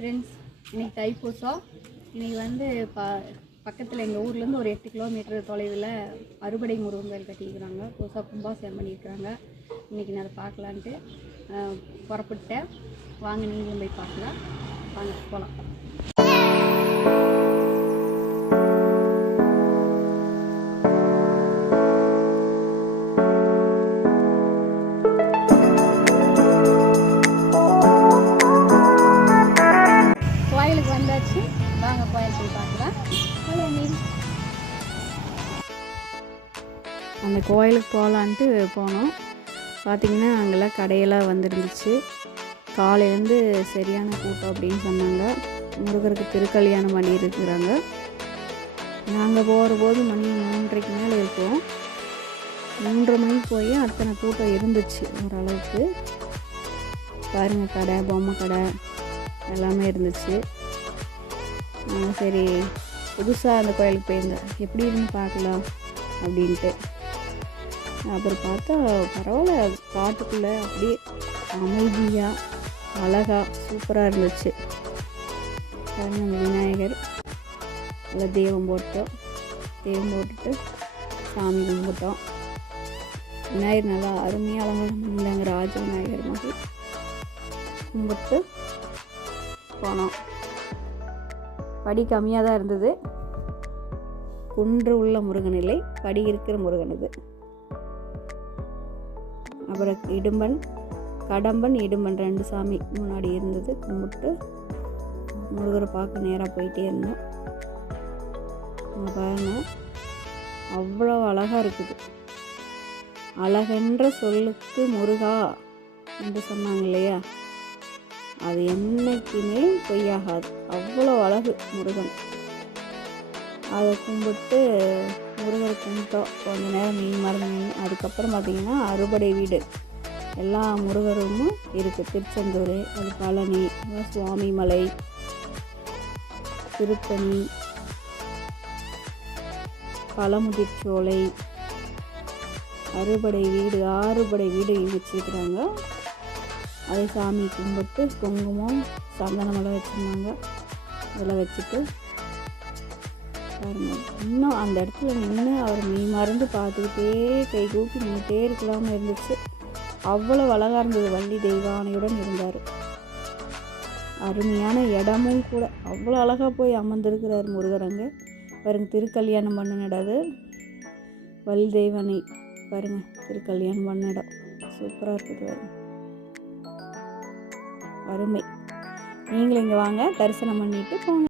Friends இன்றைக்கி தைப்பூசம். இன்றைக்கி வந்து ப பக்கத்தில் எங்கள் ஊர்லேருந்து ஒரு எட்டு கிலோமீட்டர் தொலைவில் அறுபடை முருகன் கோயில் கட்டியிருக்கிறாங்க. புதுசாக கும்பாசம் பண்ணியிருக்கிறாங்க. இன்னைக்கு நான் அதை பார்க்கலான்ட்டு புறப்பட்டேன் வாங்க நீங்களும் போய் பார்க்கலாம். வாங்க போகலாம் அந்த கோயிலுக்கு போகலான்ட்டு போனோம். பார்த்தீங்கன்னா அங்கெல்லாம் கடையெல்லாம் வந்துருந்துச்சு. காலையிலேருந்து சரியான கூட்டம் அப்படின்னு சொன்னாங்க. முருகருக்கு திருக்கல்யாணம் பண்ணியிருக்கிறாங்க. நாங்கள் போகிற போது மணி மூன்றரைக்கு மேலே இருக்கும். மூன்றரை மணிக்கு போய் அத்தனை கூட்டம் இருந்துச்சு ஓரளவுக்கு. பாருங்க கடை பொம்மை கடை எல்லாமே இருந்துச்சு. சரி புதுசாக அந்த கோயிலுக்கு போயிருந்தேன். எப்படி இருந்து பார்க்கலாம் அப்படின்ட்டு. அப்புறம் பார்த்தா பரவாயில்ல காட்டுக்குள்ளே அப்படியே அமைதியாக அழகாக சூப்பராக இருந்துச்சு. பாருங்க விநாயகர். நல்லா தெய்வம் போட்டோம். தெய்வம் போட்டுட்டு சாமி கும்பிட்டோம். விநாயகர் நல்லா அருமையாக அலங்காரம் பண்ணியிருந்தாங்க ராஜ விநாயகர் மாதிரி. கும்பிட்டு போனோம். படி கம்மியாக தான் இருந்தது. குன்று உள்ள முருகன் இல்லை படி இருக்கிற முருகன் இது. அப்புறம் இடும்பன் கடம்பன் இடும்பன் ரெண்டு சாமி முன்னாடி இருந்தது. கும்பிட்டு முருகரை பார்க்க நேராக போயிட்டே இருந்தோம். பாருங்கள் அவ்வளோ அழகாக இருக்குது. அழகென்ற சொல்லுக்கு முருகா என்று சொன்னாங்க இல்லையா? அது என்னைக்குமே பொய்யாகாது. அவ்வளோ அழகு முருகன். அதை கும்பிட்டு முருகருக்கு மட்டும் கொஞ்ச நேரம் மீன் மறந்து அதுக்கப்புறம் பார்த்திங்கன்னா அறுபடை வீடு. எல்லா முருகரும் இருக்குது திருச்செந்தூர் அது பழனி சுவாமிமலை திருத்தணி பழமுதிர்ச்சோலை அறுபடை வீடு ஆறுபடை வீடு வச்சுருக்குறாங்க. அதை சாமி கும்பிட்டு குங்குமம் சந்தனமெல்லாம் வச்சுருந்தாங்க. இதெல்லாம் வச்சுட்டு பாருங்க இன்னும் அந்த இடத்துல நின்று அவர் மீ மறந்து பார்த்துக்கிட்டே கை கூப்பி நின்றுட்டே இருக்கலாம்னு இருந்துச்சு. அவ்வளோ அழகாக இருந்தது வள்ளி தெய்வானையுடன் இருந்தார். அருமையான இடமும் கூட. அவ்வளோ அழகாக போய் அமர்ந்திருக்கிறார் முருகர் அங்கே. பாருங்க திருக்கல்யாணம் பண்ணினடாது வள்ளி தெய்வானை பாருங்க திருக்கல்யாணம் பண்ண இடம். சூப்பராக இருக்குது பாருங்க. அருமை. நீங்களும் இங்கே வாங்க தரிசனம் பண்ணிட்டு போங்க.